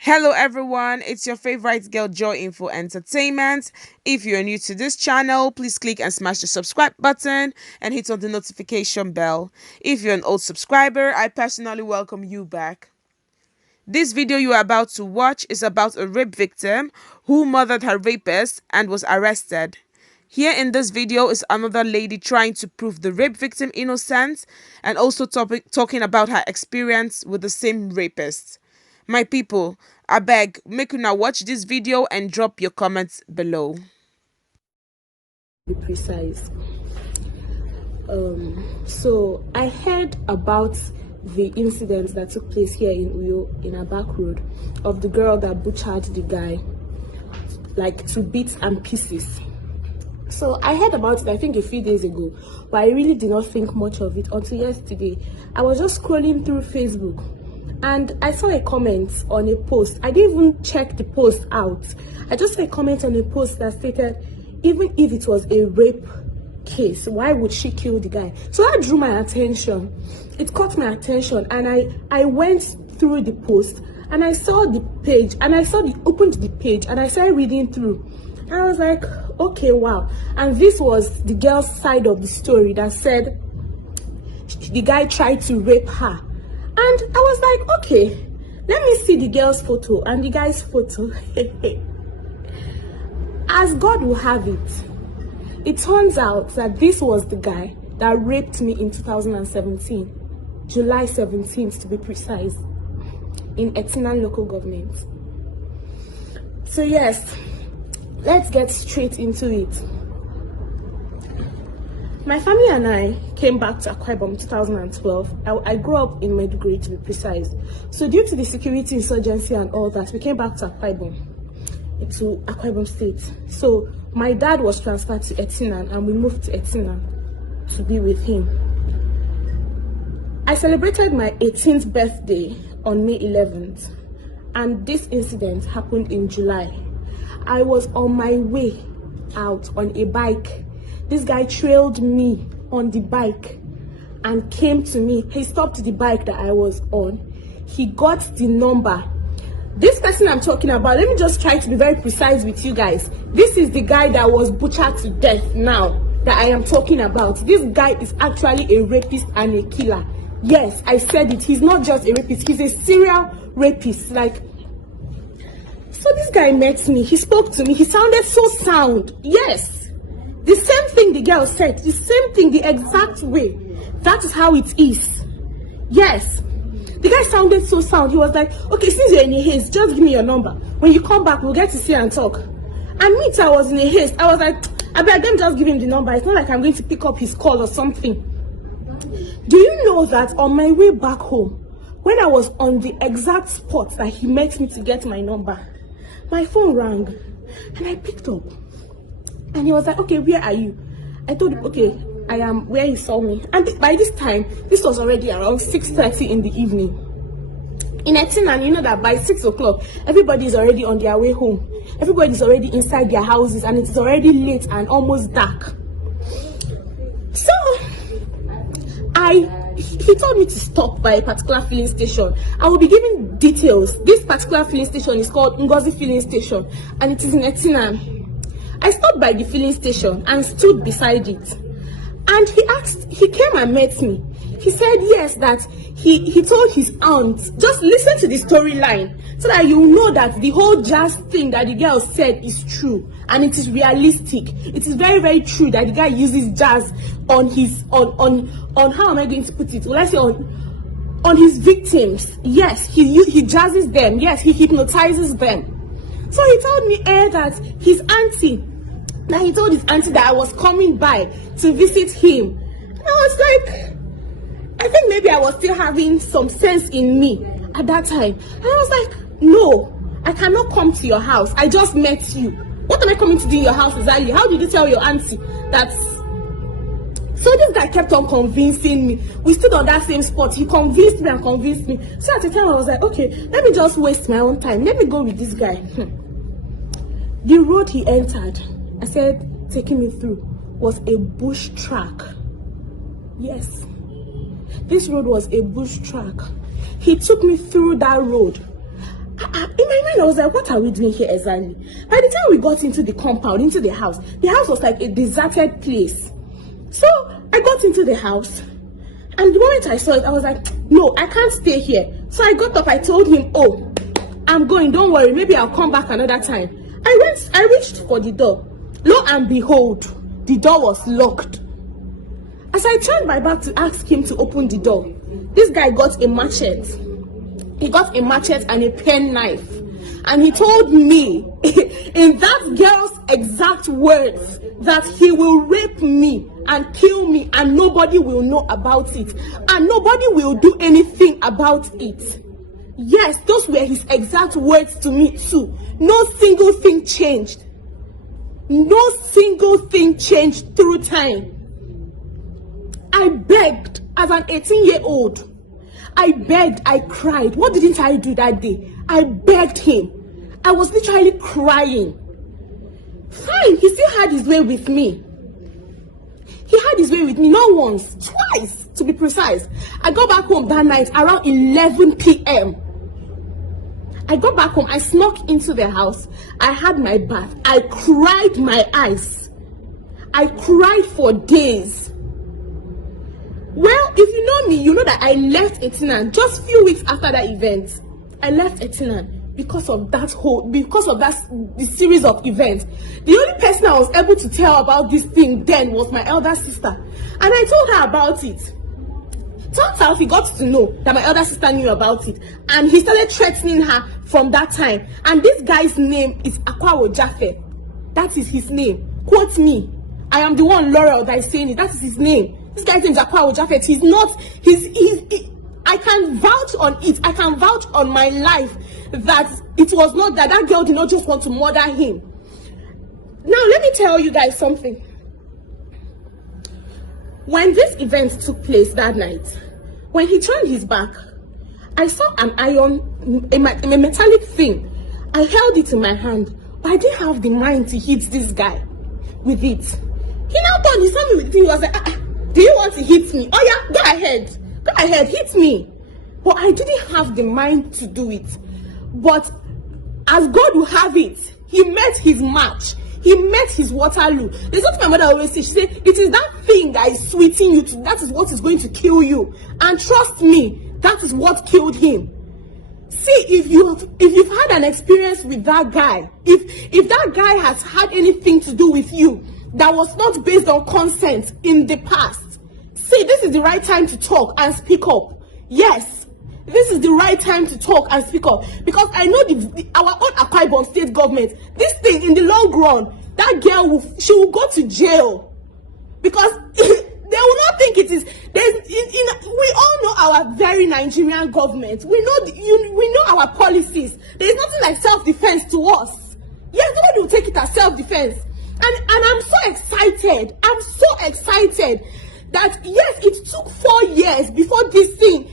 Hello everyone, it's your favorite girl Joy Info Entertainment. If you're new to this channel, please click and smash the subscribe button and hit on the notification bell. If you're an old subscriber, I personally welcome you back. This video you are about to watch is about a rape victim who murdered her rapist and was arrested. Here in this video is another lady trying to prove the rape victim innocent and also talking about her experience with the same rapist. My people, I beg, make una watch this video and drop your comments below. Be precise. So I heard about the incident that took place here in Uyo, in a back road, of the girl that butchered the guy, like to bits and pieces. So I heard about it, I think a few days ago, but I really did not think much of it until yesterday. I was just scrolling through Facebook and I saw a comment on a post. I didn't even check the post out. I just saw a comment on a post that stated, even if it was a rape case, why would she kill the guy? So that drew my attention. It caught my attention, and I went through the post and I saw the page, and opened the page and I started reading through. And I was like, okay, wow. And this was the girl's side of the story that said the guy tried to rape her. And I was like, okay, let me see the girl's photo and the guy's photo. As God will have it, it turns out that this was the guy that raped me in 2017, July 17th to be precise, in Etina local government. So yes, let's get straight into it. My family and I came back to Akwa Ibom in 2012. I grew up in Maiduguri to be precise. So due to the security insurgency and all that, we came back to Akwa Ibom, to Akwa Ibom State. So my dad was transferred to Etina and we moved to Etina to be with him. I celebrated my 18th birthday on May 11th, and this incident happened in July. I was on my way out on a bike. This guy trailed me on the bike and came to me. He stopped the bike that I was on. He got the number. This person I'm talking about, let me just try to be very precise with you guys. This is the guy that was butchered to death now that I am talking about. This guy is actually a rapist and a killer. Yes, I said it. He's not just a rapist. He's a serial rapist. So this guy met me. He spoke to me. He sounded so sound. Yes. The same thing the girl said. The same thing, the exact way. That is how it is. Yes. The guy sounded so sound. He was like, okay, since you're in a haste, just give me your number. When you come back, we'll get to see and talk. And me too, I was in a haste. I was like, I better them just give him the number. It's not like I'm going to pick up his call or something. Do you know that on my way back home, when I was on the exact spot that he met me to get my number, my phone rang and I picked up. And he was like, okay, where are you? I told him, okay, I am where he saw me. And by this time, this was already around 6:30 in the evening. In Etina, you know that by 6 o'clock, everybody is already on their way home. Everybody is already inside their houses and it is already late and almost dark. So, he told me to stop by a particular filling station. I will be giving details. This particular filling station is called Ngozi Filling Station and it is in Etina. I stopped by the filling station and stood beside it. And he came and met me. He said yes, that he told his aunt, just listen to the storyline so that you know that the whole jazz thing that the girl said is true and it is realistic. It is very, very true that the guy uses jazz on his on how am I going to put it? Well, let's say on his victims. Yes, he jazzes them. Yes, he hypnotizes them. So he told me that he told his auntie that I was coming by to visit him. And I was like, I think maybe I was still having some sense in me at that time. And I was like, no, I cannot come to your house. I just met you. What am I coming to do in your house exactly? How did you tell your auntie that? So this guy kept on convincing me. We stood on that same spot. He convinced me and convinced me. So at the time I was like, okay, let me just waste my own time. Let me go with this guy. The road he entered, I said, taking me through, was a bush track. Yes. This road was a bush track. He took me through that road. In my mind, I was like, what are we doing here exactly? By the time we got into the compound, into the house was like a deserted place. So I got into the house, and the moment I saw it, I was like, no, I can't stay here. So I got up, I told him, oh, I'm going, don't worry, maybe I'll come back another time. I reached for the door. Lo and behold, the door was locked. As I turned my back to ask him to open the door, this guy got a machete. He got a machete and a pen knife. And he told me, in that girl's exact words, that he will rape me and kill me and nobody will know about it. And nobody will do anything about it. Yes, those were his exact words to me too. No single thing changed. No single thing changed through time. I begged as an 18-year-old. I begged, I cried. What didn't I do that day? I begged him. I was literally crying. Fine, he still had his way with me. He had his way with me, not once, twice, to be precise. I got back home that night around 11 p.m. I got back home, I snuck into the house. I had my bath. I cried my eyes. I cried for days. Well, if you know me, you know that I left Etinan just a few weeks after that event. I left Etinan because of that the series of events. The only person I was able to tell about this thing then was my elder sister. And I told her about it. Turns out he got to know that my elder sister knew about it. And he started threatening her from that time. And this guy's name is Akwawo Jaffe. That is his name. Quote me. I am the one, Laurel, that is saying it. That is his name. This guy's name is Akwawo Jaffe. He's not, I can vouch on it. I can vouch on my life that it was not that girl did not just want to murder him. Now, let me tell you guys something. When this event took place that night, when he turned his back, I saw an iron, a metallic thing. I held it in my hand, but I didn't have the mind to hit this guy with it. He now turned, he saw me with it, he was like, do you want to hit me? Oh yeah, go ahead, hit me. But I didn't have the mind to do it. But as God will have it, he met his match. He met his Waterloo. There's what my mother always says. She said, it is that thing that is sweeting you to, that is what is going to kill you. And trust me, that is what killed him. See, if you've had an experience with that guy, if that guy has had anything to do with you that was not based on consent in the past, see, this is the right time to talk and speak up. Yes, this is the right time to talk and speak up, because I know our own Akwa Ibom state government, this thing in the long run, that girl she will go to jail, because they will not think it is. We all know our very Nigerian government. We know our policies. There is nothing like self-defense to us. Yes, nobody will take it as self-defense, and I'm so excited. I'm so excited that yes, it took 4 years before this thing.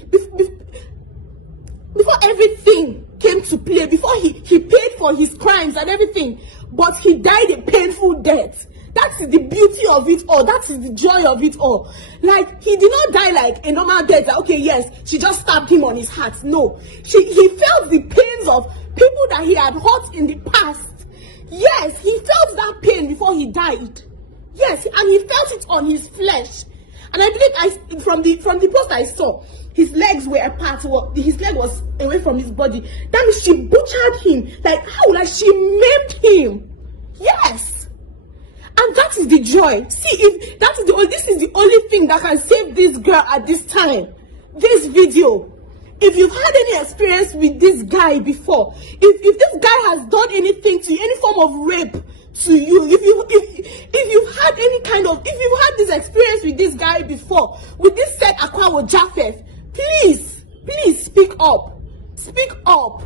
Before everything came to play, before he paid for his crimes and everything, but he died a painful death. That is the beauty of it all. That is the joy of it all. Like, he did not die like a normal death. Like, okay, yes, she just stabbed him on his heart. No, he felt the pains of people that he had hurt in the past. Yes, he felt that pain before he died. Yes, and he felt it on his flesh. And I believe from the post I saw, his legs were apart. His leg was away from his body. That means she butchered him. Like, how? Like, she maimed him. Yes. And that is the joy. See, if that is this is the only thing that can save this girl at this time. This video. If you've had any experience with this guy before, if this guy has done anything to you, any form of rape to you, if you've had if you've had this experience with this guy before, with this said Akwawo Jaffe, please speak up. Speak up.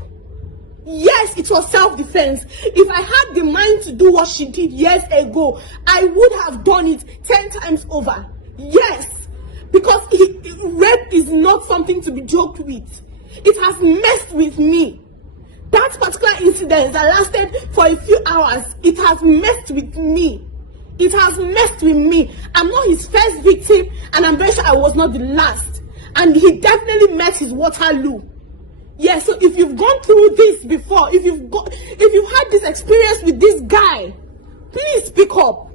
Yes, it was self-defense. If I had the mind to do what she did years ago, I would have done it 10 times over. Yes, because rape is not something to be joked with. It has messed with me. That particular incident that lasted for a few hours, it has messed with me. It has messed with me. I'm not his first victim, and I'm very sure I was not the last. And he definitely met his Waterloo. Yeah, so if you've gone through this before, if you've had this experience with this guy, please speak up.